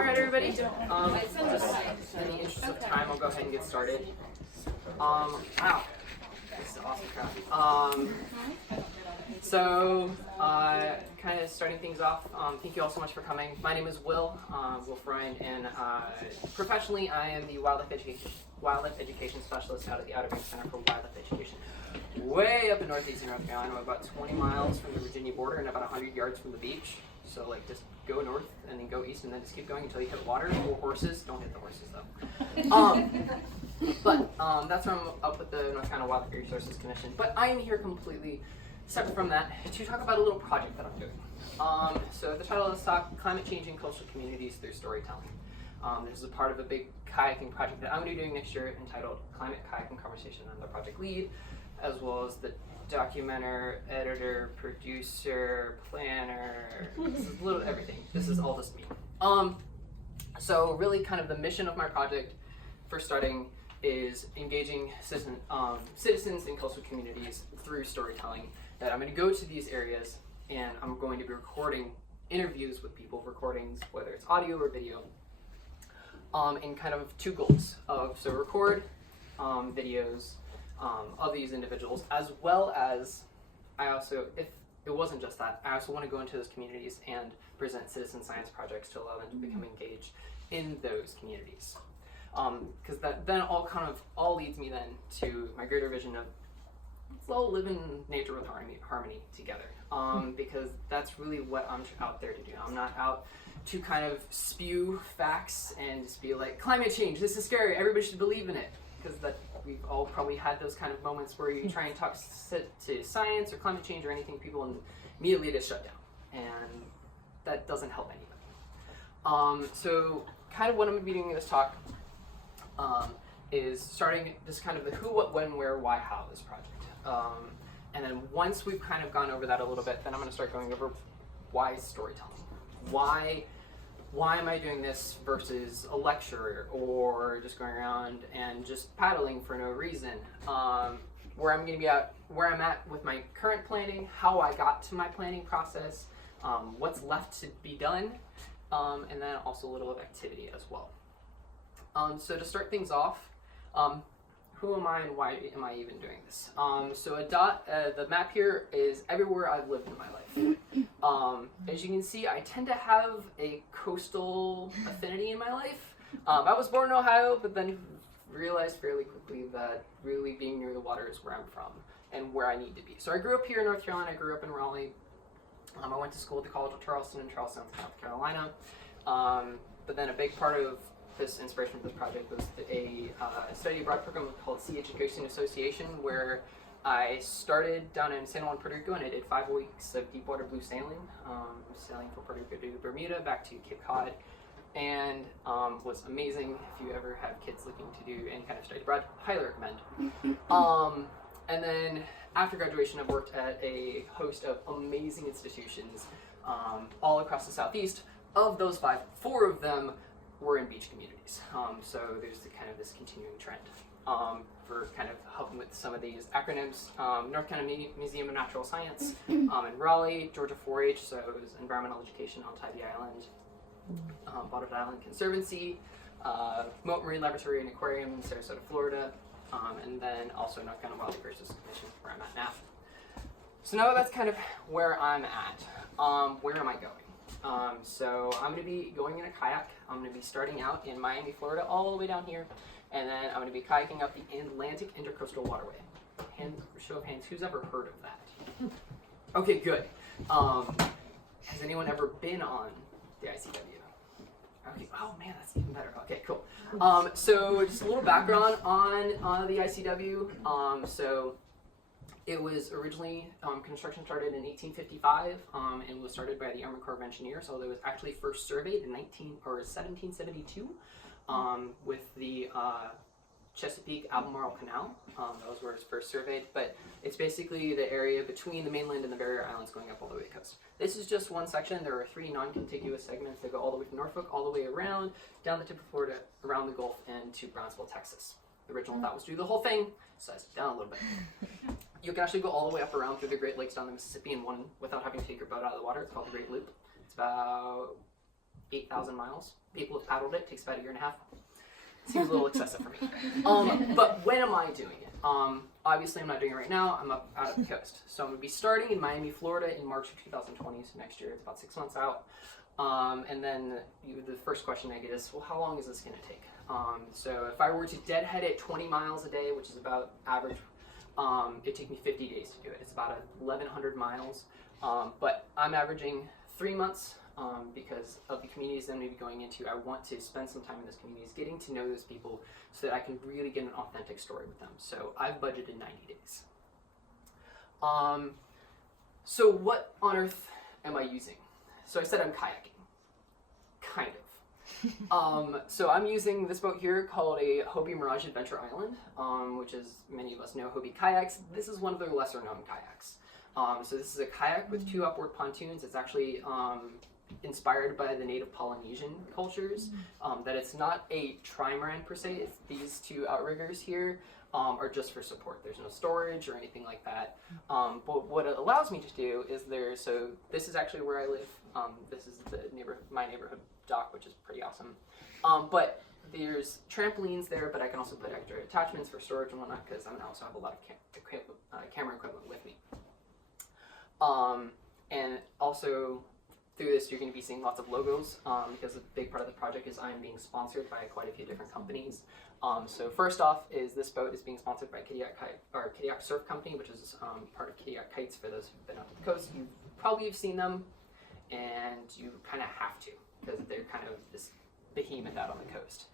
right, everybody. Just in the interest of time, I'll go ahead and get started. Wow, this is awesome crap. Kind of starting things off. Thank you all so much for coming. My name is Will Freund, and professionally, I am the wildlife education specialist out of the Outer Banks Center for Wildlife Education, way up in northeastern North Carolina, about 20 miles from the Virginia border and about 100 yards from the beach. So like just go north and then go east and then just keep going until you hit water or horses. Don't hit the horses though. That's where I'm up with the North Carolina Wildlife Resources Commission. But I am here completely separate from that to talk about a little project that I'm doing. So the title of this talk, Climate Change in Coastal Communities Through Storytelling. This is a part of a big kayaking project that I'm going to be doing next year entitled Climate Kayaking Conversation. I'm the project lead, as well as the documenter, editor, producer, planner. This is a little everything. This is all just me. So really kind of the mission of my project for starting is engaging citizens in coastal communities through storytelling. That I'm going to go to these areas and I'm going to be recording interviews with people, recordings, whether it's audio or video, in kind of two goals. So record videos of these individuals, as well as I also, if it wasn't just that, I also want to go into those communities and present citizen science projects to allow them to become engaged in those communities. Because that then all leads me then to my greater vision of let's all live in nature with harmony together. Because that's really what I'm out there to do. I'm not out to kind of spew facts and just be like, climate change, this is scary, everybody should believe in it. Because that we've all probably had those kind of moments where you try and talk to science or climate change or anything, people immediately just shut down. And that doesn't help anybody. So kind of what I'm going to be doing in this talk is starting just kind of the who, what, when, where, why, how this project. And then once we've kind of gone over that a little bit, then I'm going to start going over why storytelling. Why am I doing this versus a lecture or just going around and just paddling for no reason? Where I'm going to be at, where I'm at with my current planning, how I got to my planning process, what's left to be done, and then also a little of activity as well. So to start things off, who am I and why am I even doing this? So the map here is everywhere I've lived in my life. As you can see, I tend to have a coastal affinity in my life. I was born in Ohio, but then realized fairly quickly that really being near the water is where I'm from and where I need to be. So I grew up here in North Carolina. I grew up in Raleigh. I went to school at the College of Charleston in Charleston, South Carolina. But then a big part of this inspiration for this project was a study abroad program called Sea Education Association, where I started down in San Juan, Puerto Rico, and I did 5 weeks of deep water blue sailing, sailing from Puerto Rico to Bermuda, back to Cape Cod, and was amazing. If you ever have kids looking to do any kind of study abroad, highly recommend. And then after graduation, I've worked at a host of amazing institutions all across the Southeast. Of those 5, 4 of them were in beach communities. So there's kind of this continuing trend for kind of helping with some of these acronyms. North Carolina Museum of Natural Science in Raleigh, Georgia 4-H, so it was environmental education on Tybee Island, Bottled Island Conservancy, Moat Marine Laboratory and Aquarium in Sarasota, Florida, and then also North Carolina Wildlife Resources Commission, where I'm at now. So now that's kind of where I'm at. Where am I going? So I'm going to be going in a kayak. I'm going to be starting out in Miami, Florida, all the way down here, and then I'm going to be kayaking up the Atlantic Intercoastal Waterway. Show of hands, who's ever heard of that? Okay, good. Has anyone ever been on the ICW? Okay. Oh man, that's even better. Okay, cool. So just a little background on the ICW. So it was originally, construction started in 1855, and was started by the Army Corps of Engineers, although it was actually first surveyed in 1772 with the Chesapeake Albemarle Canal. That was where it was first surveyed, but it's basically the area between the mainland and the barrier islands going up all the way to the coast. This is just one section. There are 3 non-contiguous segments that go all the way from Norfolk, all the way around, down the tip of Florida, around the Gulf, and to Brownsville, Texas. The original thought was to do the whole thing, sized it down a little bit. You can actually go all the way up around through the Great Lakes down the Mississippi in one without having to take your boat out of the water. It's called the Great Loop. It's about 8,000 miles. People have paddled it. Takes about a year and a half. Seems a little excessive for me. But when am I doing it? Obviously, I'm not doing it right now. I'm up out of the coast. So I'm going to be starting in Miami, Florida in March of 2020, so next year. It's about 6 months out. And then the first question I get is, well, how long is this going to take? So if I were to deadhead it 20 miles a day, which is about average, it'd take me 50 days to do it. It's about 1,100 miles. But I'm averaging 3 months. Because of the communities that I'm going to be going into, I want to spend some time in those communities, getting to know those people so that I can really get an authentic story with them. So I've budgeted 90 days. So what on earth am I using? So I said I'm kayaking. Kind of. So I'm using this boat here called a Hobie Mirage Adventure Island, which is, many of us know Hobie kayaks. This is one of their lesser known kayaks. So this is a kayak with 2 upward pontoons. It's actually inspired by the native Polynesian cultures, that it's not a trimaran per se. These 2 outriggers here are just for support. There's no storage or anything like that. But what it allows me to do is so this is actually where I live. This is my neighborhood dock, which is pretty awesome. But there's trampolines there, but I can also put extra attachments for storage and whatnot, because I also have a lot of camera equipment with me. And also, through this, you're going to be seeing lots of logos, because a big part of the project is I'm being sponsored by quite a few different companies. So first off is this boat is being sponsored by Kayak Surf Company, which is part of Kayak Kites. For those who've been up the coast, you probably have seen them, and you kind of have to, because they're kind of this behemoth out on the coast.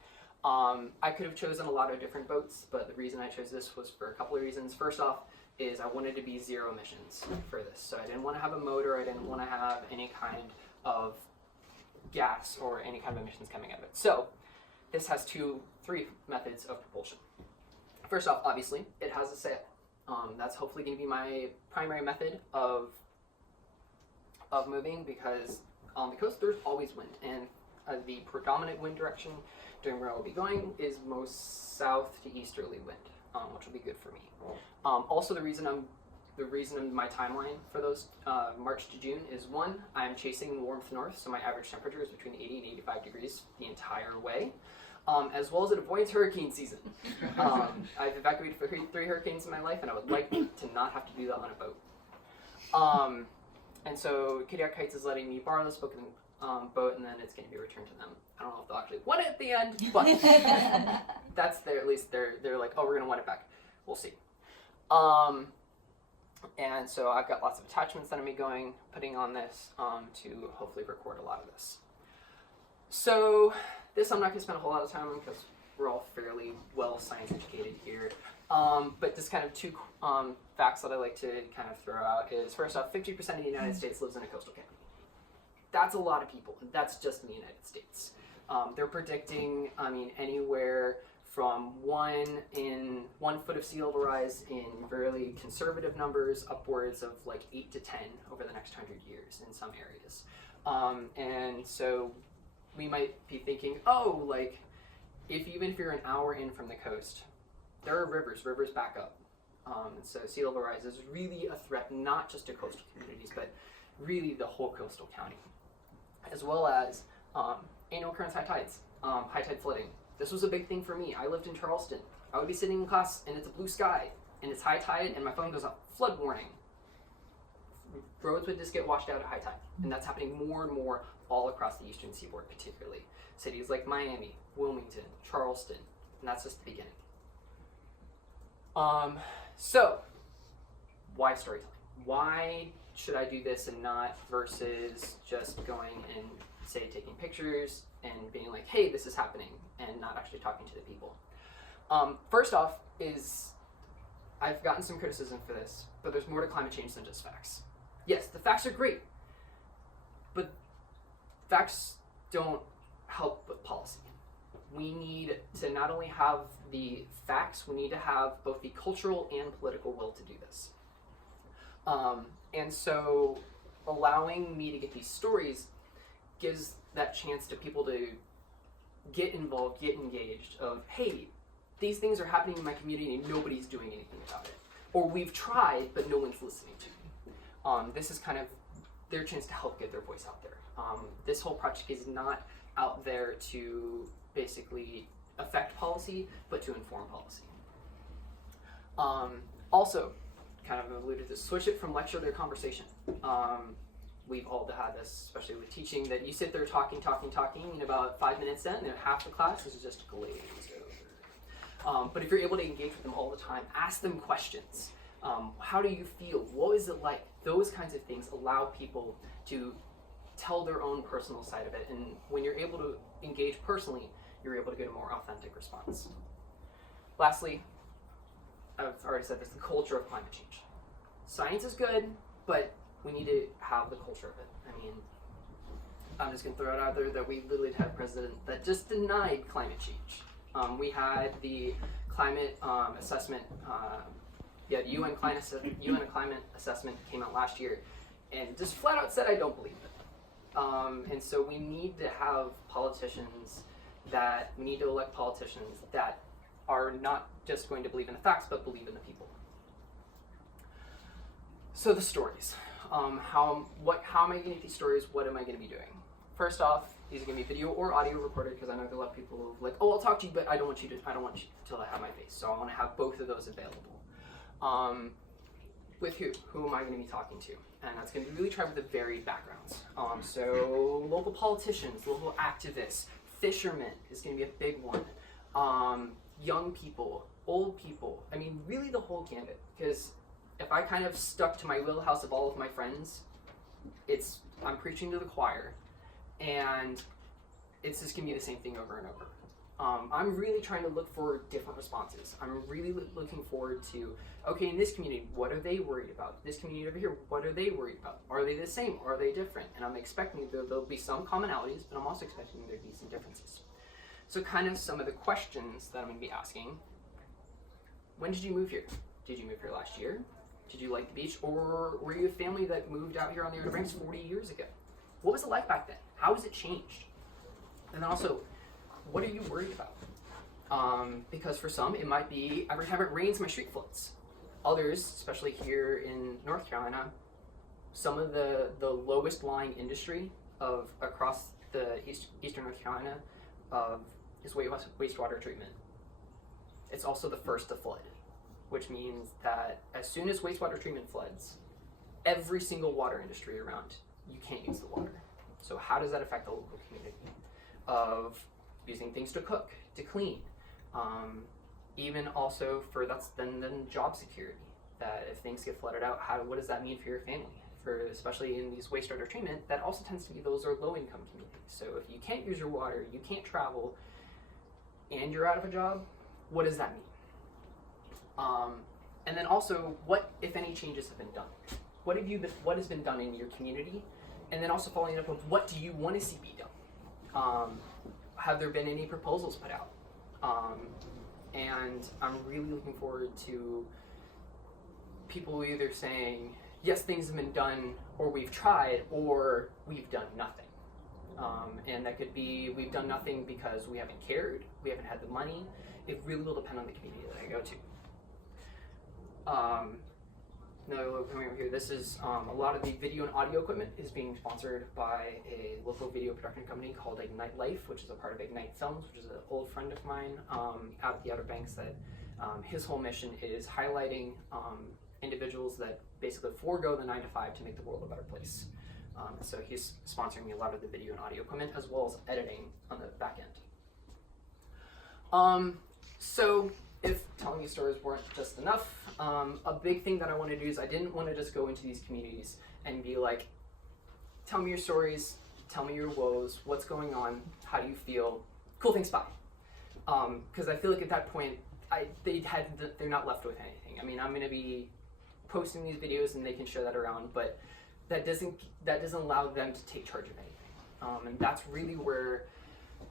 I could have chosen a lot of different boats, but the reason I chose this was for a couple of reasons. First off is I wanted to be 0 emissions for this. So I didn't want to have a motor, I didn't want to have any kind of gas or any kind of emissions coming out of it. So this has 3 methods of propulsion. First off, obviously, it has a sail. That's hopefully going to be my primary method of moving, because on the coast there's always wind, and the predominant wind direction during where I'll be going is most south to easterly wind, which will be good for me. Also, the reason my timeline for those March to June is, 1, I'm chasing warmth north, so my average temperature is between 80 and 85 degrees the entire way, as well as it avoids hurricane season. I've evacuated for 3 hurricanes in my life, and I would like to not have to do that on a boat. And so Kayak Kites is letting me borrow this boat, and then it's going to be returned to them. I don't know if they'll actually want it at the end, but that's at least they're like, oh, we're going to want it back. We'll see. And so I've got lots of attachments that I'm putting on this to hopefully record a lot of this. So this I'm not going to spend a whole lot of time on, because we're all fairly well science educated here. But just kind of 2 facts that I like to kind of throw out is, first off, 50% of the United States lives in a coastal county. That's a lot of people, and that's just in the United States. They're predicting, anywhere from 1 foot of sea level rise in really conservative numbers, upwards of like 8 to 10 over the next 100 years in some areas. And so we might be thinking, oh, like, even if you're an hour in from the coast, there are rivers back up. And so sea level rise is really a threat, not just to coastal communities, but really the whole coastal county, as well as annual occurrence high tides, high tide flooding. This was a big thing for me. I lived in Charleston. I would be sitting in class and it's a blue sky and it's high tide and my phone goes up, flood warning. Roads would just get washed out at high tide, and that's happening more and more all across the eastern seaboard, particularly cities like Miami, Wilmington, Charleston, and that's just the beginning. So why storytelling? Why should I do this and not versus just going and, say, taking pictures and being like, hey, this is happening, and not actually talking to the people? First off is, I've gotten some criticism for this, but there's more to climate change than just facts. Yes, the facts are great, but facts don't help with policy. We need to not only have the facts, we need to have both the cultural and political will to do this. And so allowing me to get these stories gives that chance to people to get involved, get engaged of, hey, these things are happening in my community and nobody's doing anything about it. Or we've tried, but no one's listening to me. This is kind of their chance to help get their voice out there. This whole project is not out there to basically affect policy, but to inform policy. Also, kind of alluded to, switch it from lecture to conversation. We've all had this, especially with teaching, that you sit there talking, and about 5 minutes in, and half the class is just glazed over. But if you're able to engage with them all the time, ask them questions. How do you feel? What is it like? Those kinds of things allow people to tell their own personal side of it. And when you're able to engage personally, you're able to get a more authentic response. Lastly, I've already said this, the culture of climate change. Science is good, but we need to have the culture of it. I mean, I'm just going to throw it out there that we literally had a president that just denied climate change. We had the climate assessment, the UN climate assessment came out last year, and just flat out said, I don't believe it. And so we need to have we need to elect politicians that are not just going to believe in the facts, but believe in the people. So the stories. How am I going to get these stories? What am I going to be doing? First off, these are going to be video or audio recorded, because I know there are a lot of people who are like, oh, I'll talk to you, but I don't want you to have my face. So I want to have both of those available. With who? Who am I going to be talking to? And that's going to be really tried with the varied backgrounds. So local politicians, local activists, fishermen is going to be a big one. Young people, old people. I mean, really the whole gambit. Because if I kind of stuck to my wheelhouse of all of my friends, I'm preaching to the choir, and it's just going to be the same thing over and over. I'm really trying to look for different responses. I'm really looking forward to, okay, in this community, what are they worried about? This community over here, what are they worried about? Are they the same? Are they different? And I'm expecting there'll be some commonalities, but I'm also expecting there to be some differences. So kind of some of the questions that I'm going to be asking. When did you move here? Did you move here last year? Did you like the beach? Or were you a family that moved out here on the Outer Banks 40 years ago? What was it like back then? How has it changed? And then also, what are you worried about? Because for some, it might be every time it rains, my street floods. Others, especially here in North Carolina, some of the lowest lying industry across the eastern North Carolina is wastewater treatment. It's also the first to flood, which means that as soon as wastewater treatment floods, every single water industry around, you can't use the water. So how does that affect the local community? Of using things to cook, to clean. Even also then job security. That if things get flooded out, what does that mean for your family? Especially in these wastewater treatment, that also tends to be those are low-income communities. So if you can't use your water, you can't travel, and you're out of a job, what does that mean? And then also, what, if any, changes have been done? What has been done in your community? And then also following up with, what do you want to see be done? Have there been any proposals put out? And I'm really looking forward to people either saying, yes, things have been done, or we've tried, or we've done nothing. And that could be, we've done nothing because we haven't cared, we haven't had the money. It really will depend on the community that I go to. Now, coming over here, this is a lot of the video and audio equipment is being sponsored by a local video production company called Ignite Life, which is a part of Ignite Films, which is an old friend of mine out at the Outer Banks. That his whole mission is highlighting individuals that basically forego the 9-to-5 to make the world a better place. So he's sponsoring a lot of the video and audio equipment as well as editing on the back end. So if telling you stories weren't just enough, a big thing that I want to do is I didn't want to just go into these communities and be like, tell me your stories, tell me your woes, what's going on, how do you feel, cool things, bye. Because I feel like at that point, they're not left with anything. I mean, I'm going to be posting these videos and they can share that around, but that doesn't allow them to take charge of anything. And that's really where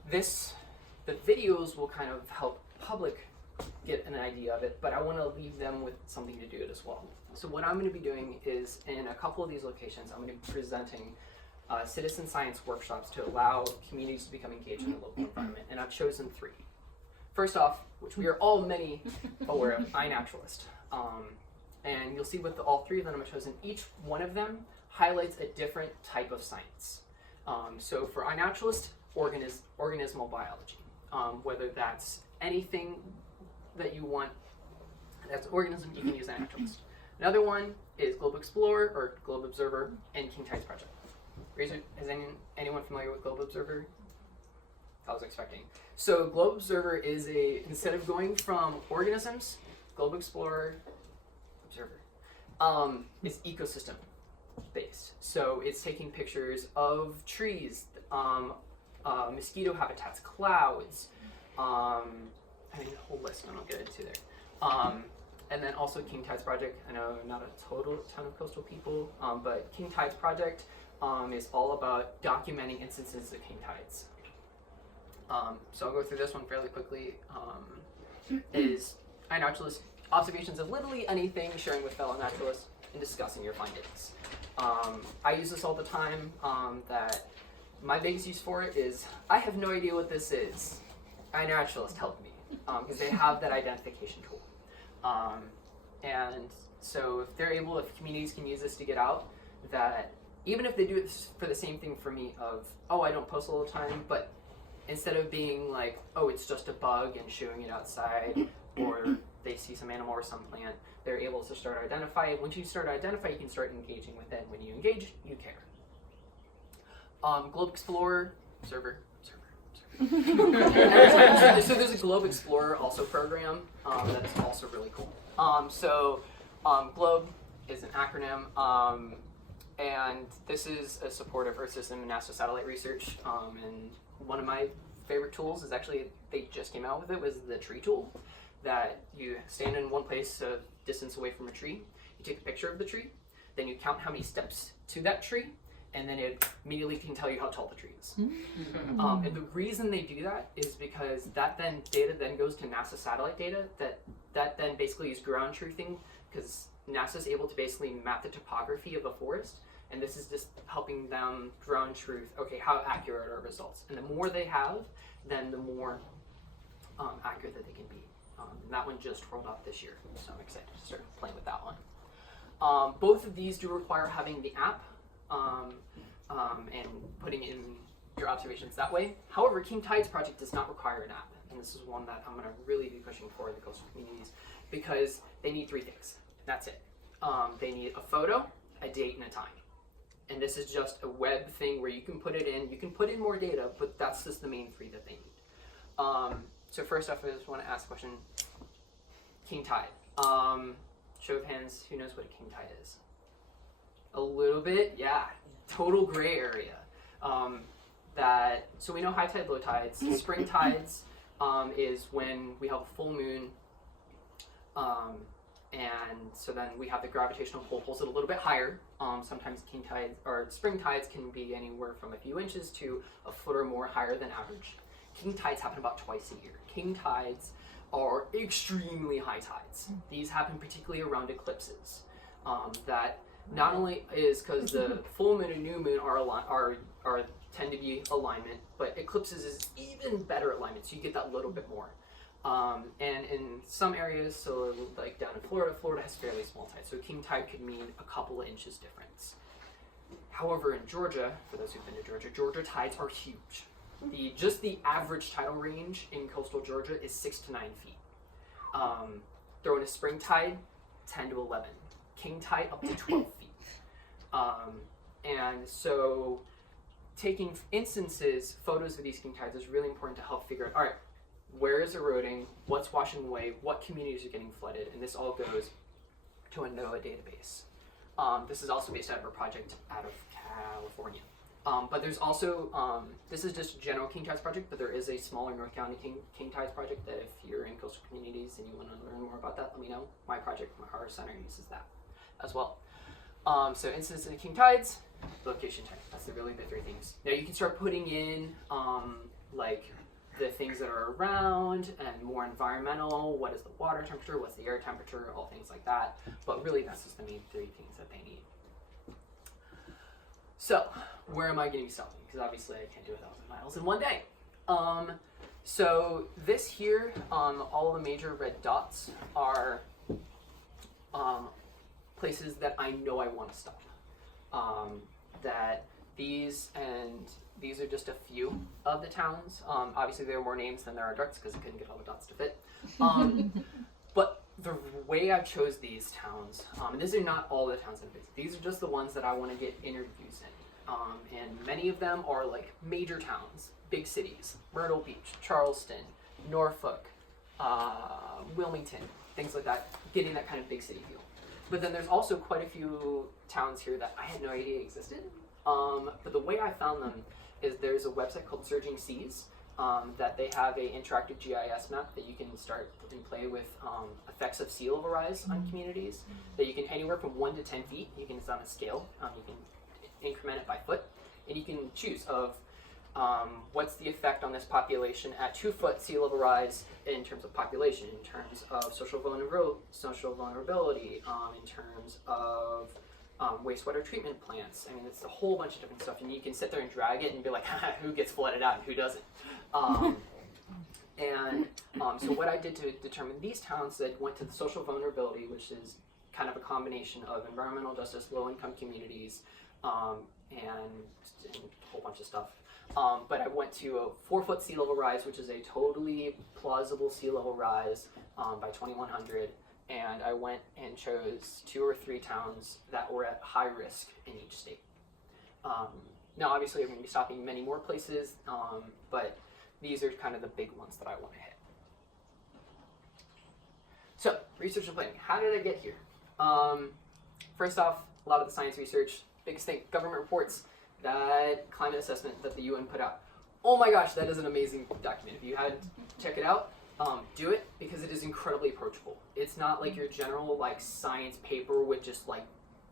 the videos will kind of help public get an idea of it, but I want to leave them with something to do it as well. So what I'm going to be doing is, in a couple of these locations, I'm going to be presenting citizen science workshops to allow communities to become engaged in the local environment, and I've chosen 3. First off, which we are all many aware of, iNaturalist. And you'll see with all 3 of them I've chosen, each one of them highlights a different type of science. So for iNaturalist, organismal biology, whether that's anything that you want that's organism, you can use iNaturalist. Another one is Globe Explorer or Globe Observer and King Tides Project. Is anyone familiar with Globe Observer? I was expecting. So Globe Observer is instead of going from organisms, Globe Explorer, Observer, is ecosystem based. So it's taking pictures of trees, mosquito habitats, clouds, I mean a whole list and I'll get into there. And then also King Tides Project. I know not a total ton of coastal people, but King Tides Project is all about documenting instances of king tides. So I'll go through this one fairly quickly. Is iNaturalist observations of literally anything, sharing with fellow naturalists, and discussing your findings. I use this all the time. That my biggest use for it is I have no idea what this is. iNaturalist helped me because they have that identification tool. And so if communities can use this to get out, that even if they do it for the same thing for me of, oh, I don't post all the time, but instead of being like, oh, it's just a bug and showing it outside, or they see some animal or some plant, they're able to start identifying. Once you start identifying, you can start engaging with it. When you engage, you care. Globe Explorer, server. So there's a Globe Explorer also program that's also really cool. Globe is an acronym, and this is a support of Earth system and NASA satellite research. And one of my favorite tools is actually, they just came out with it, was the tree tool. That you stand in one place, a distance away from a tree, you take a picture of the tree, then you count how many steps to that tree, and then it immediately can tell you how tall the tree is. And the reason they do that is because that data then goes to NASA satellite data that then basically is ground truthing, because NASA is able to basically map the topography of a forest, and this is just helping them ground truth, okay, how accurate are results? And the more they have, then the more accurate that they can be. And that one just rolled out this year, so I'm excited to start playing with that one. Both of these do require having the app, and putting in your observations that way. However, King Tides Project does not require an app, and this is one that I'm going to really be pushing for in the coastal communities, because they need 3 things. That's it. They need a photo, a date, and a time. And this is just a web thing where you can put it in. You can put in more data, but that's just the main 3 that they need. So first off, I just want to ask a question. King Tide. Show of hands, who knows what a king tide is? A little bit, yeah. Total gray area. So we know high tide, low tides. Spring tides is when we have a full moon, and so then we have the gravitational pull pulls it a little bit higher. Sometimes king tides or spring tides can be anywhere from a few inches to a foot or more higher than average. King tides happen about twice a year. King tides are extremely high tides. These happen particularly around eclipses. That not only is because the full moon and new moon are tend to be alignment, but eclipses is even better alignment, so you get that little bit more. And in some areas, so like down in Florida has fairly small tides, so king tide could mean a couple of inches difference. However, in Georgia, for those who've been to Georgia tides are huge. Just the average tidal range in coastal Georgia is 6 to 9 feet. Throw in a spring tide, 10 to 11. King tide up to 12 feet. And so taking instances, photos of these king tides is really important to help figure out, all right, where is eroding, what's washing away, what communities are getting flooded, and this all goes to a NOAA database. This is also based out of a project out of California. But there's also, this is just general King Tides project, but there is a smaller North County King Tides project that if you're in coastal communities and you want to learn more about that, let me know. My project, our center uses that as well. So instances of King Tides, location type, that's really the 3 things. Now you can start putting in like the things that are around and more environmental, what is the water temperature, what's the air temperature, all things like that. But really that's just the main 3 things that they need. So, where am I going to be stopping? Because obviously I can't do 1,000 miles in one day. So this here, all the major red dots are places that I know I want to stop. That these are just a few of the towns. Obviously, there are more names than there are dots because I couldn't get all the dots to fit. But the way I chose these towns, and these are not all the towns in it. These are just the ones that I want to get interviews in. And many of them are like major towns, big cities, Myrtle Beach, Charleston, Norfolk, Wilmington, things like that, getting that kind of big city feel. But then there's also quite a few towns here that I had no idea existed. But the way I found them is there's a website called Surging Seas that they have a interactive GIS map that you can start and play with effects of sea level rise on communities. That you can anywhere from 1 to 10 feet. You can, it's on a scale. You can increment it by foot, and you can choose of what's the effect on this population at 2 foot sea level rise in terms of population, in terms of social vulnerability, in terms of wastewater treatment plants. I mean, it's a whole bunch of different stuff, and you can sit there and drag it and be like, who gets flooded out and who doesn't. So what I did to determine these towns, I went to the social vulnerability, which is kind of a combination of environmental justice, low-income communities, and a whole bunch of stuff. But I went to a 4 foot sea level rise, which is a totally plausible sea level rise by 2100. And I went and chose 2 or 3 towns that were at high risk in each state. Now, obviously, I'm going to be stopping many more places, but these are kind of the big ones that I want to hit. So, research and planning. How did I get here? First off, a lot of the science research, biggest thing, government reports, that climate assessment that the UN put out. Oh my gosh, that is an amazing document. If you hadn't, check it out. Do it because it is incredibly approachable. It's not like your general like science paper with just like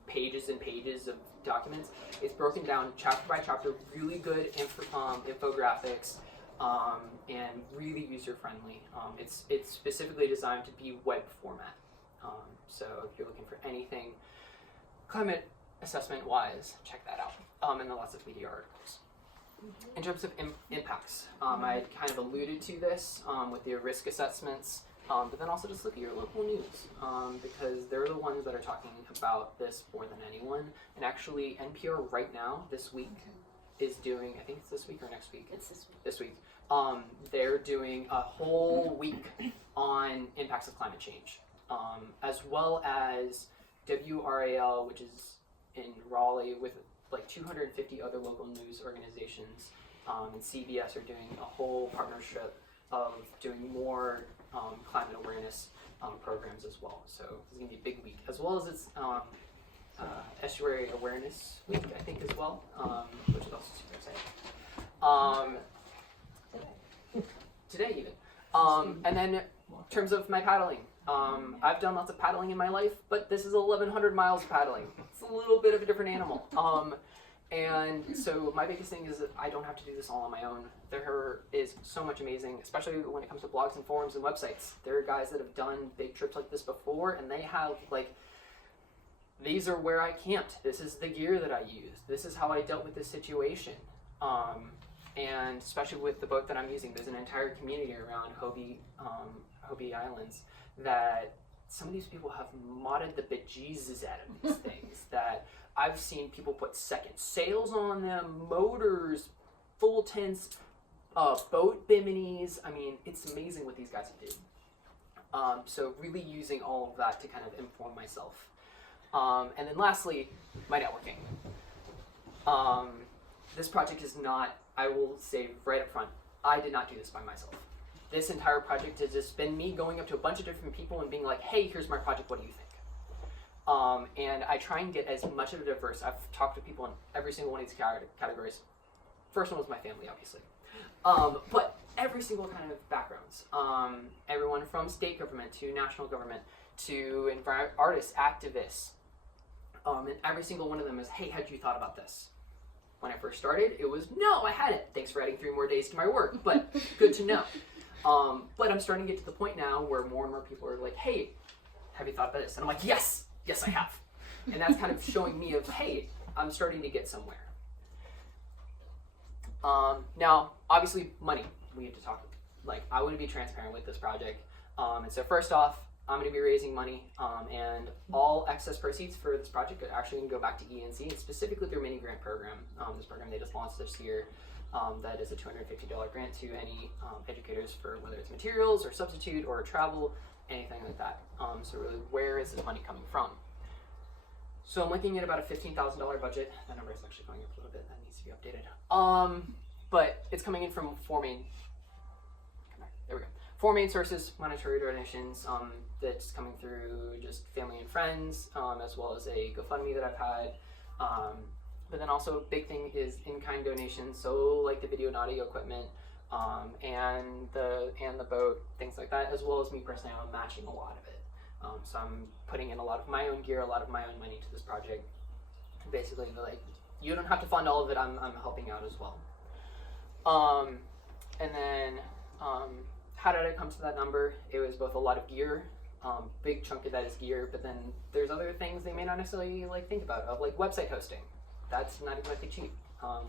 pages and pages of documents. It's broken down chapter by chapter, really good infographics, and really user friendly. It's specifically designed to be web format. So if you're looking for anything climate assessment wise, check that out. And then lots of media articles. In terms of impacts, I had kind of alluded to this with the risk assessments, but then also just look at your local news because they're the ones that are talking about this more than anyone. And actually, NPR right now, this week, is doing, I think it's this week or next week? It's this week. This week. They're doing a whole week on impacts of climate change, as well as WRAL, which is in Raleigh with like 250 other local news organizations, and CBS are doing a whole partnership of doing more climate awareness programs as well. So it's going to be a big week, as well as it's Estuary Awareness Week, I think, as well, which is also super exciting. Today even. And then in terms of my paddling, I've done lots of paddling in my life, but this is 1,100 miles paddling. It's a little bit of a different animal. And so my biggest thing is that I don't have to do this all on my own. There is so much amazing, especially when it comes to blogs and forums and websites. There are guys that have done big trips like this before, and they have like, these are where I camped. This is the gear that I used. This is how I dealt with this situation. And especially with the boat that I'm using, there's an entire community around Hobie Islands that some of these people have modded the bejesus out of these things. That I've seen people put second sails on them, motors, full tents, boat biminis. I mean, it's amazing what these guys have done. So really using all of that to kind of inform myself. And then lastly, my networking. This project is not, I will say right up front, I did not do this by myself. This entire project has just been me going up to a bunch of different people and being like, hey, here's my project, what do you think? And I try and get as much of a diverse, I've talked to people in every single one of these categories. First one was my family, obviously. But every single kind of backgrounds. Everyone from state government to national government to artists, activists. And every single one of them is, hey, had you thought about this? When I first started, it was, no, I hadn't. Thanks for adding 3 more days to my work, but good to know. But I'm starting to get to the point now where more and more people are like, hey, have you thought about this? And I'm like, yes, I have. And that's kind of showing me of, hey, I'm starting to get somewhere. Now, obviously, money. We need to talk, like, I want to be transparent with this project. And so first off, I'm going to be raising money, and all excess proceeds for this project are actually going to go back to ENC, and specifically their mini grant program. This program they just launched this year, that is a $250 grant to any educators for whether it's materials or substitute or travel, anything like that. So really, where is this money coming from? So I'm looking at about a $15,000 budget. That number is actually going up a little bit. That needs to be updated. But it's coming in from four main sources: monetary donations that's coming through just family and friends, as well as a GoFundMe that I've had. But then also a big thing is in-kind donations, so like the video and audio equipment, and the boat, things like that, as well as me personally, I'm matching a lot of it. So I'm putting in a lot of my own gear, a lot of my own money to this project. Basically, like, you don't have to fund all of it. I'm helping out as well. And then how did I come to that number? It was both a lot of gear. Big chunk of that is gear, but then there's other things they may not necessarily like think about, of like website hosting. That's not exactly cheap.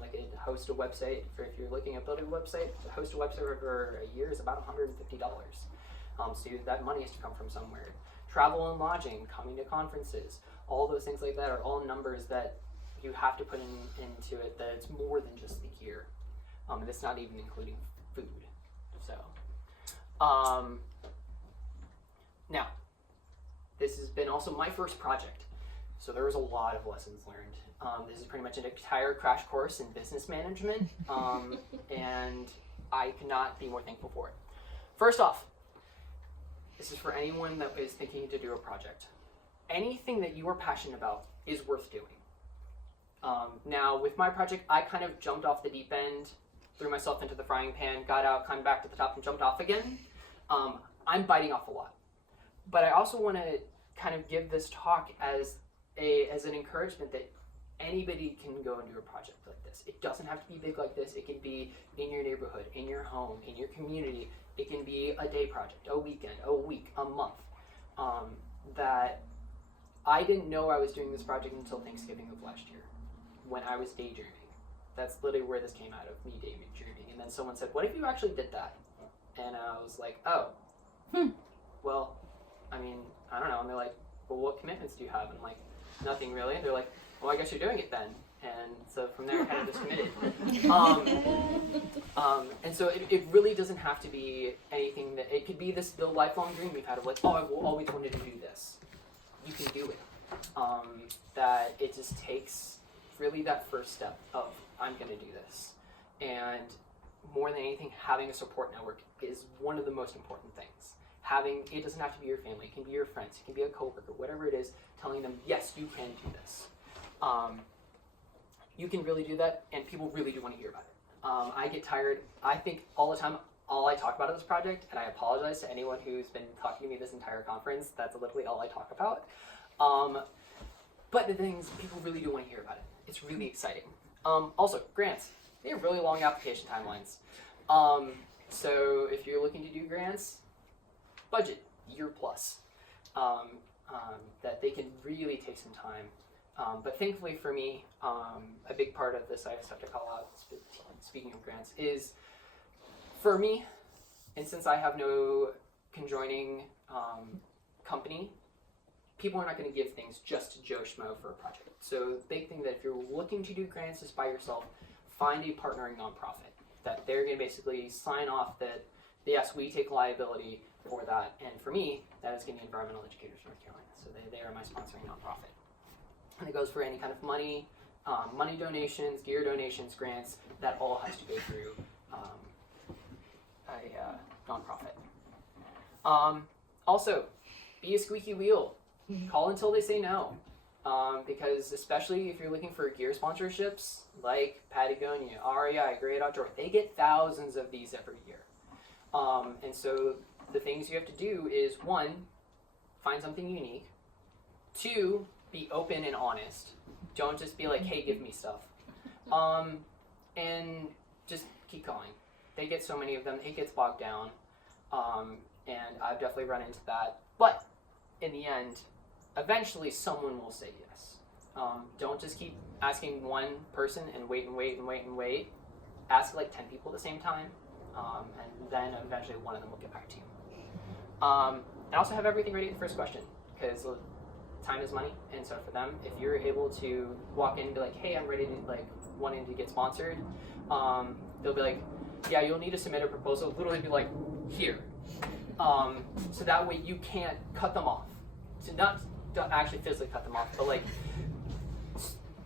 Like host a website, if you're looking at building a website, to host a website over a year is about $150. So that money has to come from somewhere. Travel and lodging, coming to conferences, all those things like that are all numbers that you have to put into it, that it's more than just the gear. And it's not even including food. So, now, this has been also my first project. So there was a lot of lessons learned. This is pretty much an entire crash course in business management, and I cannot be more thankful for it. First off, this is for anyone that is thinking to do a project. Anything that you are passionate about is worth doing. Now, with my project, I kind of jumped off the deep end, threw myself into the frying pan, got out, climbed back to the top, and jumped off again. I'm biting off a lot. But I also want to kind of give this talk as an encouragement that anybody can go and do a project like this. It doesn't have to be big like this. It can be in your neighborhood, in your home, in your community. It can be a day project, a weekend, a week, a month. That I didn't know I was doing this project until Thanksgiving of last year, when I was daydreaming. That's literally where this came out of, me daydreaming. And then someone said, what if you actually did that? And I was like, oh, well, I mean, I don't know. And they're like, well, what commitments do you have? And I'm like, nothing really. And they're like, well, I guess you're doing it then. And so from there, I kind of just committed. And so it really doesn't have to be anything that, it could be the lifelong dream you've had of like, oh, I've always wanted to do this. You can do it. That it just takes really that first step of, I'm going to do this. And more than anything, having a support network is one of the most important things. It doesn't have to be your family, it can be your friends, it can be a coworker, whatever it is, telling them, yes, you can do this. You can really do that, and people really do want to hear about it. I get tired, I think all the time, all I talk about is this project, and I apologize to anyone who's been talking to me this entire conference, that's literally all I talk about. But the thing is, people really do want to hear about it. It's really exciting. Also, grants. They have really long application timelines. So if you're looking to do grants, budget, year plus. That they can really take some time. But thankfully for me, a big part of this I just have to call out, speaking of grants, is for me, and since I have no conjoining company, people are not going to give things just to Joe Schmo for a project. So the big thing that if you're looking to do grants just by yourself, find a partnering nonprofit that they're going to basically sign off that, yes, we take liability for that. And for me, that is going to be Environmental Educators North Carolina. So they are my sponsoring nonprofit. And it goes for any kind of money donations, gear donations, grants, that all has to go through a nonprofit. Also, be a squeaky wheel. Call until they say no. Because especially if you're looking for gear sponsorships, like Patagonia, REI, Great Outdoor, they get thousands of these every year. And so the things you have to do is, 1, find something unique. 2, be open and honest. Don't just be like, hey, give me stuff. And just keep going. They get so many of them, it gets bogged down. And I've definitely run into that. But in the end, eventually someone will say yes. Don't just keep asking one person and wait and wait and wait and wait. Ask like 10 people at the same time, and then eventually one of them will get back to you. And also have everything ready at the first question, because time is money. And so for them, if you're able to walk in and be like, hey, I'm ready to, like, wanting to get sponsored, they'll be like, yeah, you'll need to submit a proposal. Literally be like, here. So that way you can't cut them off. So not actually physically cut them off, but like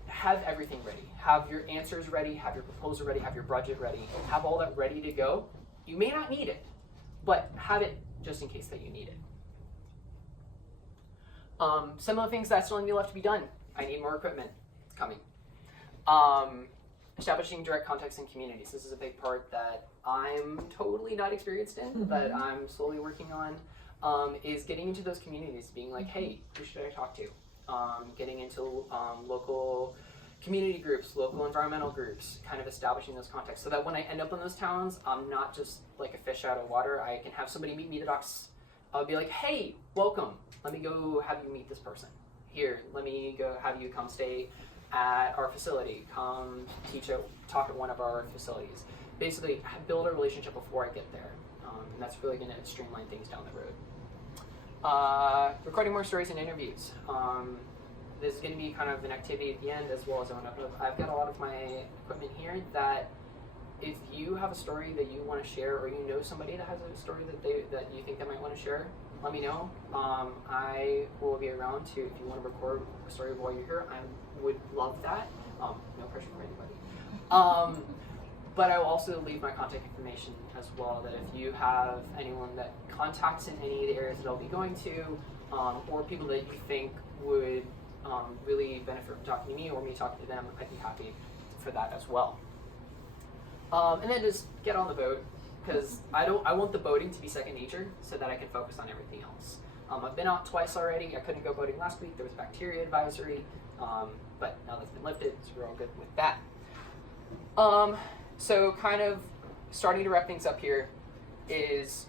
have everything ready. Have your answers ready, have your proposal ready, have your budget ready, have all that ready to go. You may not need it, but have it just in case that you need it. Some of the things that still need left to be done. I need more equipment. It's coming. Establishing direct contacts in communities. This is a big part that I'm totally not experienced in, but I'm slowly working on, is getting into those communities, being like, hey, who should I talk to? Getting into local community groups, local environmental groups, kind of establishing those contacts so that when I end up in those towns, I'm not just like a fish out of water. I can have somebody meet me at the docks. I'll be like, hey, welcome. Let me go have you meet this person. Here, let me go have you come stay at our facility, come talk at one of our facilities. Basically, build a relationship before I get there. And that's really going to streamline things down the road. Recording more stories and interviews. This is going to be kind of an activity at the end, as well as I've got a lot of my equipment here that if you have a story that you want to share, or you know somebody that has a story that you think they might want to share, let me know. I will be around to, if you want to record a story while you're here, I would love that. No pressure for anybody. But I will also leave my contact information as well, that if you have anyone that contacts in any of the areas that I'll be going to, or people that you think would really benefit from talking to me or me talking to them, I'd be happy for that as well. And then just get on the boat, because I want the boating to be second nature so that I can focus on everything else. I've been out twice already. I couldn't go boating last week. There was bacteria advisory, but now that's been lifted, so we're all good with that. So kind of starting to wrap things up here is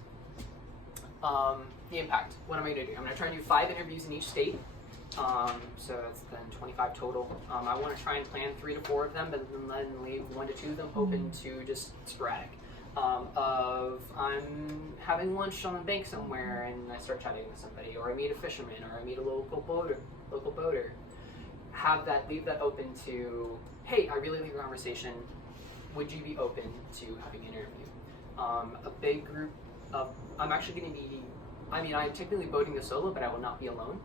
the impact. What am I going to do? I'm going to try and do 5 interviews in each state. So that's then 25 total. I want to try and plan 3 to 4 of them, but then leave 1 to 2 of them open to just sporadic. I'm having lunch on a bank somewhere and I start chatting with somebody, or I meet a fisherman, or I meet a local boater. Leave that open to, hey, I really like your conversation. Would you be open to having an interview? A big group of, I'm actually going to be, I'm technically boating the solo, but I will not be alone,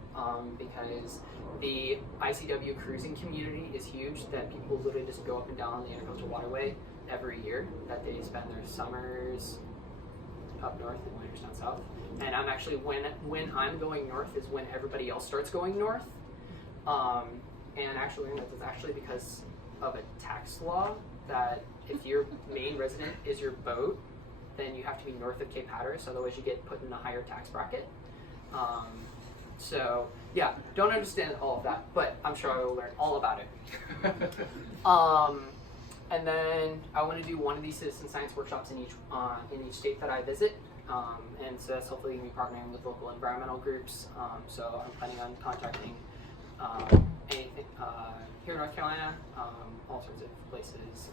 because the ICW cruising community is huge, that people literally just go up and down the Intercoastal Waterway every year, that they spend their summers up north and winters down south. And I'm actually, when I'm going north is when everybody else starts going north. And actually, that's actually because of a tax law, that if your main resident is your boat, then you have to be north of Cape Hatteras, otherwise you get put in a higher tax bracket. So yeah, don't understand all of that, but I'm sure I will learn all about it. And then I want to do one of these citizen science workshops in each state that I visit. And so that's hopefully going to be partnering with local environmental groups. So I'm planning on contacting anything here in North Carolina, all sorts of places.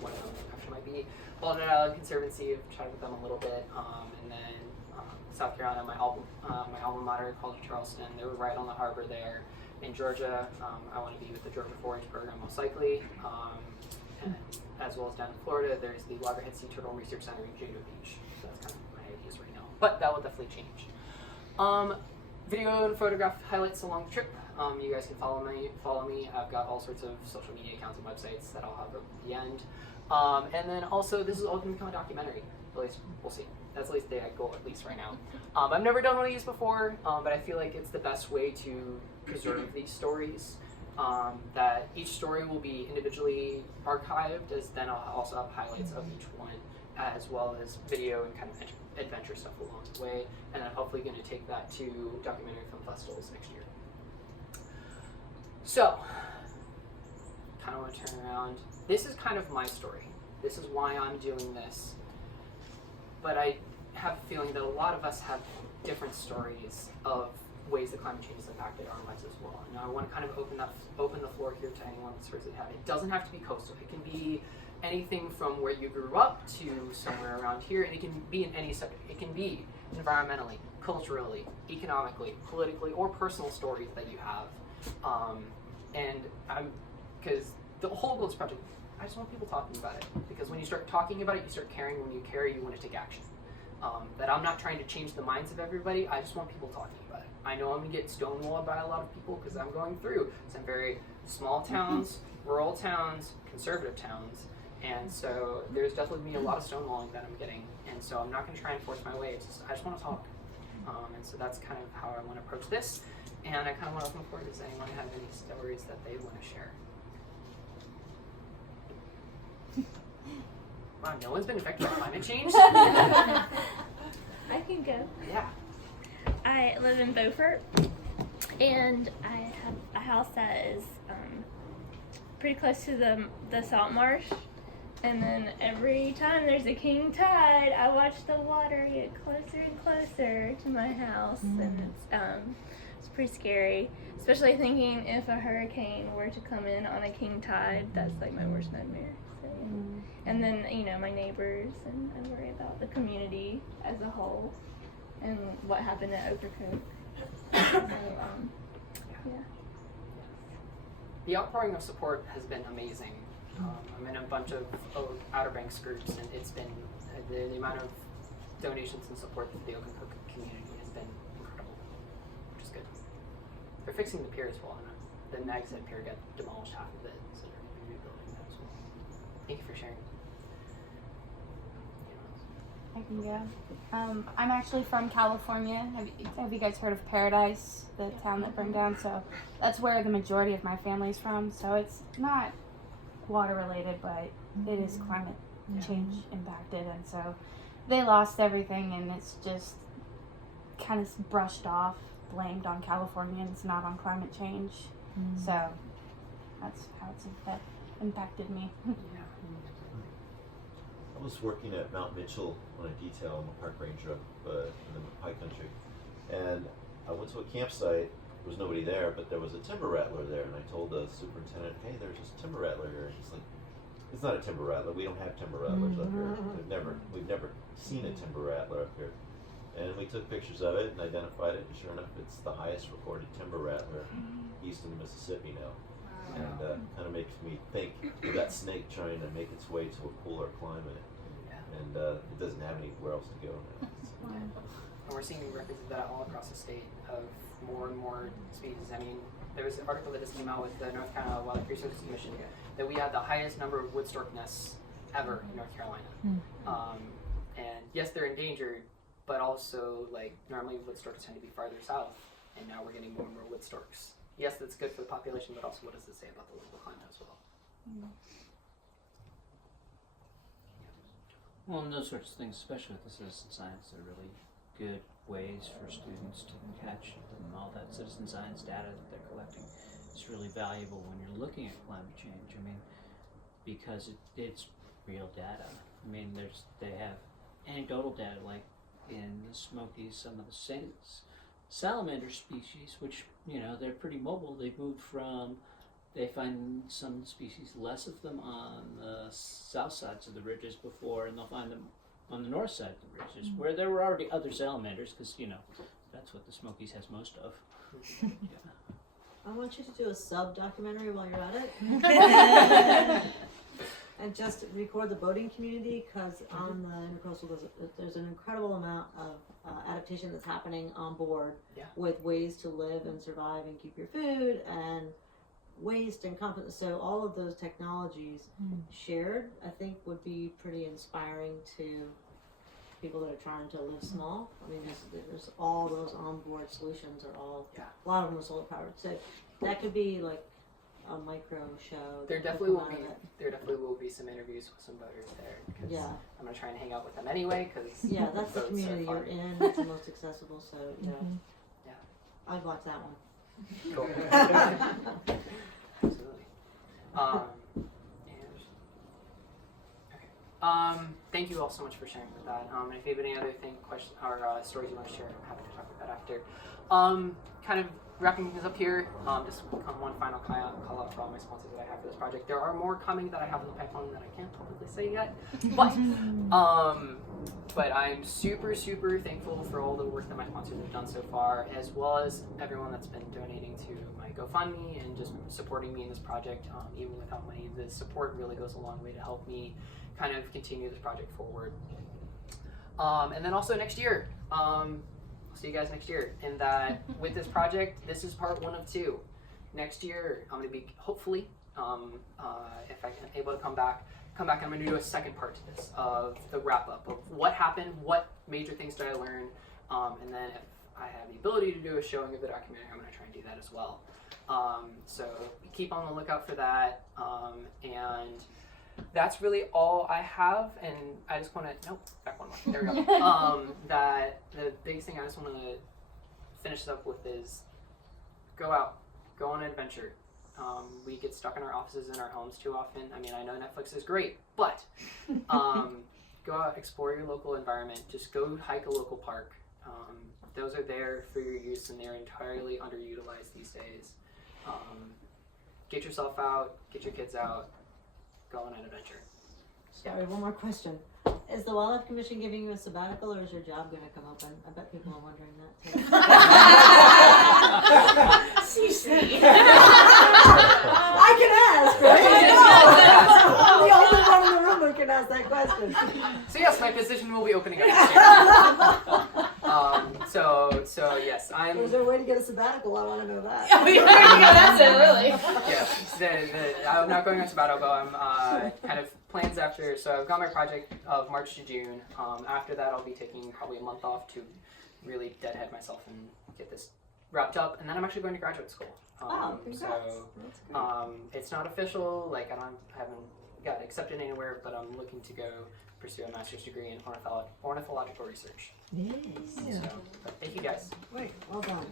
One of them actually might be Walnut Island Conservancy. I've chatted with them a little bit. And then South Carolina, my alma mater, College of Charleston, they were right on the harbor there. In Georgia, I want to be with the Georgia Forage Program most likely. And as well as down in Florida, there's the Loggerhead Sea Turtle Research Center in Jado Beach. So that's kind of my ideas right now. But that will definitely change. Video and photograph highlights along the trip. You guys can follow me. I've got all sorts of social media accounts and websites that I'll have at the end. And then also, this is all going to become a documentary. At least, we'll see. That's at least the goal, at least right now. I've never done one of these before, but I feel like it's the best way to preserve these stories. That each story will be individually archived, as then I'll also have highlights of each one, as well as video and kind of adventure stuff along the way. And I'm hopefully going to take that to documentary film festivals next year. So, kind of want to turn around. This is kind of my story. This is why I'm doing this. But I have a feeling that a lot of us have different stories of ways that climate change has impacted our lives as well. And I want to kind of open the floor here to anyone that's heard it. It doesn't have to be coastal. It can be anything from where you grew up to somewhere around here, and it can be in any subject. It can be environmentally, culturally, economically, politically, or personal stories that you have. Because the whole goal of this project, I just want people talking about it. Because when you start talking about it, you start caring. When you care, you want to take action. That I'm not trying to change the minds of everybody. I just want people talking about it. I know I'm going to get stonewalled by a lot of people because I'm going through some very small towns, rural towns, conservative towns. And so there's definitely been a lot of stonewalling that I'm getting. And so I'm not going to try and force my way. I just want to talk. And so that's kind of how I want to approach this. And I kind of want to open the floor. Does anyone have any stories that they want to share? Wow, no one's been affected by climate change? I can go. Yeah. I live in Beaufort, and I have a house that is pretty close to the salt marsh. And then every time there's a king tide, I watch the water get closer and closer to my house, and it's pretty scary. Especially thinking if a hurricane were to come in on a king tide, that's like my worst nightmare. So, yeah. And then my neighbors, and I worry about the community as a whole, and what happened at Overcook. So, yeah. The outpouring of support has been amazing. I'm in a bunch of Outer Banks groups, and it's been the amount of donations and support that the Overcook community has been incredible, which is good. They're fixing the pier as well. The Nags Head Pier got demolished half of it, so they're going to be rebuilding that as well. Thank you for sharing. I can go. I'm actually from California. Have you guys heard of Paradise, the town that burned down? So that's where the majority of my family's from. So it's not water related, but it is climate change impacted, and so they lost everything, and it's just kind of brushed off, blamed on Californians, not on climate change. So that's how it's impacted me. I was working at Mount Mitchell on a detail. I'm a park ranger up in the high country, and I went to a campsite. There was nobody there, but there was a timber rattler there, and I told the superintendent, "Hey, there's this timber rattler here." And he's like, "It's not a timber rattler. We don't have timber rattlers up here. We've never seen a timber rattler up here." And we took pictures of it and identified it, and sure enough, it's the highest recorded timber rattler east of the Mississippi now. And kind of makes me think of that snake trying to make its way to a cooler climate, and it doesn't have anywhere else to go now. And we're seeing records of that all across the state of more and more species. I mean, there was an article that just came out with the North Carolina Wildlife Resources Commission that we had the highest number of wood stork nests ever in North Carolina. And yes, they're endangered, but also like normally wood storks tend to be farther south, and now we're getting more and more wood storks. Yes, that's good for the population, but also what does it say about the local climate as well? Well, and those sorts of things, especially with the citizen science, are really good ways for students to catch all that citizen science data that they're collecting. It's really valuable when you're looking at climate change. I mean, because it's real data. I mean, they have anecdotal data, like in the Smokies, some of the salamander species, which, they're pretty mobile. They find some species, less of them on the south sides of the ridges before, and they'll find them on the north side of the ridges, where there were already other salamanders, because, that's what the Smokies has most of. I want you to do a sub-documentary while you're at it. And just record the boating community, because on the Intercoastal there's an incredible amount of adaptation that's happening on board with ways to live and survive and keep your food and waste and competence. So all of those technologies shared, I think, would be pretty inspiring to people that are trying to live small. I mean, there's all those onboard solutions are all, a lot of them are solar powered. So that could be like a micro show. There definitely will be some interviews with some boaters there. I'm gonna try and hang out with them anyway, because that's the community you're in. It's the most accessible. So I'd watch that one. Cool. Absolutely. Thank you all so much for sharing with that. And if you have any other questions or stories you want to share, I'm happy to talk about that after. Kind of wrapping things up here, just one final call out for all my sponsors that I have for this project. There are more coming that I have in the pipeline that I can't publicly say yet, but I'm super thankful for all the work that my sponsors have done so far, as well as everyone that's been donating to my GoFundMe and just supporting me in this project. Even without money, the support really goes a long way to help me kind of continue this project forward. And then also next year, see you guys next year. And that with this project, this is part 1 of 2. Next year, I'm going to be hopefully, if I'm able to come back, I'm going to do a second part to this of the wrap up of what happened, what major things did I learn, and then if I have the ability to do a showing of the documentary, I'm going to try and do that as well. So keep on the lookout for that, and that's really all I have. And I just want to back one more. There we go. That the biggest thing I just want to finish this up with is go out, go on an adventure. We get stuck in our offices and our homes too often. I mean, I know Netflix is great, but go out, explore your local environment. Just go hike a local park. Those are there for your use, and they're entirely underutilized these days. Get yourself out, get your kids out, go on an adventure. Sorry, one more question. Is the Wildlife Commission giving you a sabbatical, or is your job going to come open? I bet people are wondering that too. I can ask, right? I'm the only one in the room who can ask that question. So yes, my position will be opening up. So yes, I'm. Is there a way to get a sabbatical? I want to know that. That's it, really. Yeah, I'm not going on sabbatical. I'm kind of plans after. So I've got my project of March to June. After that, I'll be taking probably a month off to really deadhead myself and get this wrapped up. And then I'm actually going to graduate school. Wow, congrats. So it's not official. Like I haven't got accepted anywhere, but I'm looking to go pursue a master's degree in ornithological research. Yes. So, but thank you guys. Wait, well done.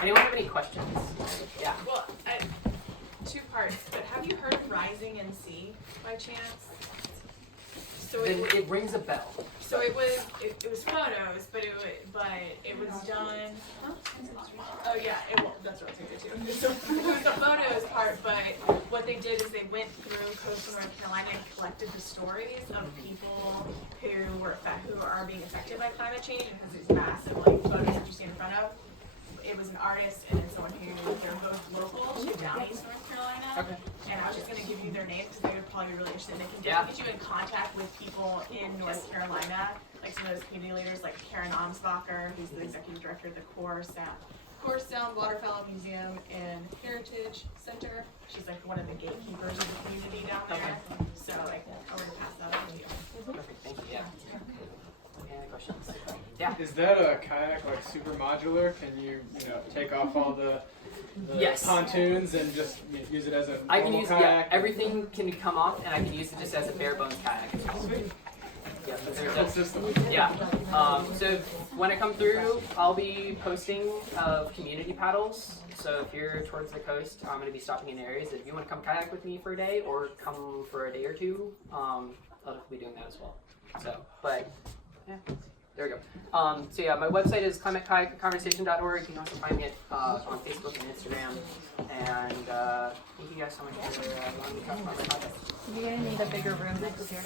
Anyone have any questions? Yeah. Well, 2 parts, but have you heard of Rising in Sea by chance? So It rings a bell. So it was photos, but it was done. Oh yeah, that's what I was going to do too. So it was the photos part, but what they did is they went through coastal North Carolina and collected the stories of people who are being affected by climate change, and has these massive photos that you see in front of. It was an artist and it's someone they're both local to Downey's, North Carolina. Okay. And I was just going to give you their names because they would probably be really interested. They can definitely get you in contact with people in North Carolina, like some of those community leaders, like Karen Amsbacher, who's the executive director of the Core Sound Waterfowl Museum and Heritage Center. She's like one of the gatekeepers of the community down there. So like, I'm going to pass that on to you. Perfect. Thank you. Yeah. Any questions? Yeah. Is that a kayak like super modular? Can you take off all the Yes. pontoons and just use it as a I can normal use kayak? everything can come off, and I can use it just as a bare bones kayak. Yeah, but there's Cool system. yeah. So when I come through, I'll be posting of community paddles. So if you're towards the coast, I'm going to be stopping in areas. If you want to come kayak with me for a day or come for a day or two, I'll be doing that as well. So, but yeah, there we go. So yeah, my website is climatekayakonversation.org. You can also find me on Facebook and Instagram. And thank you guys so much for allowing me to talk about my project. You're gonna need a bigger room next year.